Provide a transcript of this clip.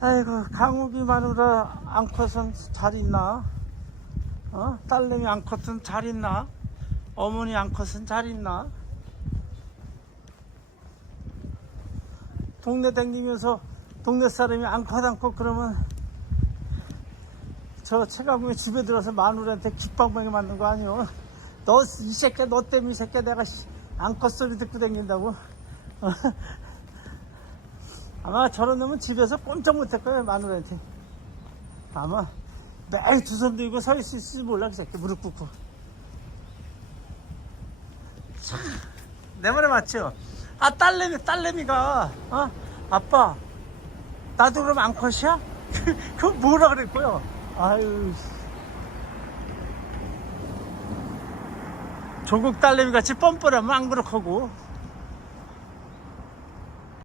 아이고 강욱이 마누라 앙컷은 잘 있나? 어? 딸내미 앙컷은 잘 있나? 어머니 앙컷은 잘 있나? 동네 댕기면서 동네 사람이 앙컷 앙컷 그러면 저 최강욱이 집에 들어서 마누라한테 귓방망이 맞는 거 아니오? 너 이 새끼야 너 때문에 이 새끼야 내가 씨, 앙컷 소리 듣고 댕긴다고? 어? 아마 저런 놈은 집에서 꼼짝 못할 거예요 마누라한테 아마 매일 두 손 들고 서 있을 지 몰라 그 새끼 무릎 꿇고 참, 내 말에 맞죠? 아 딸내미 딸내미가 어? 아빠 나도 그럼 앙컷이야? 그거 뭐라 그랬고요 아유 조국 딸내미 같이 뻔뻔하면 안 그렇고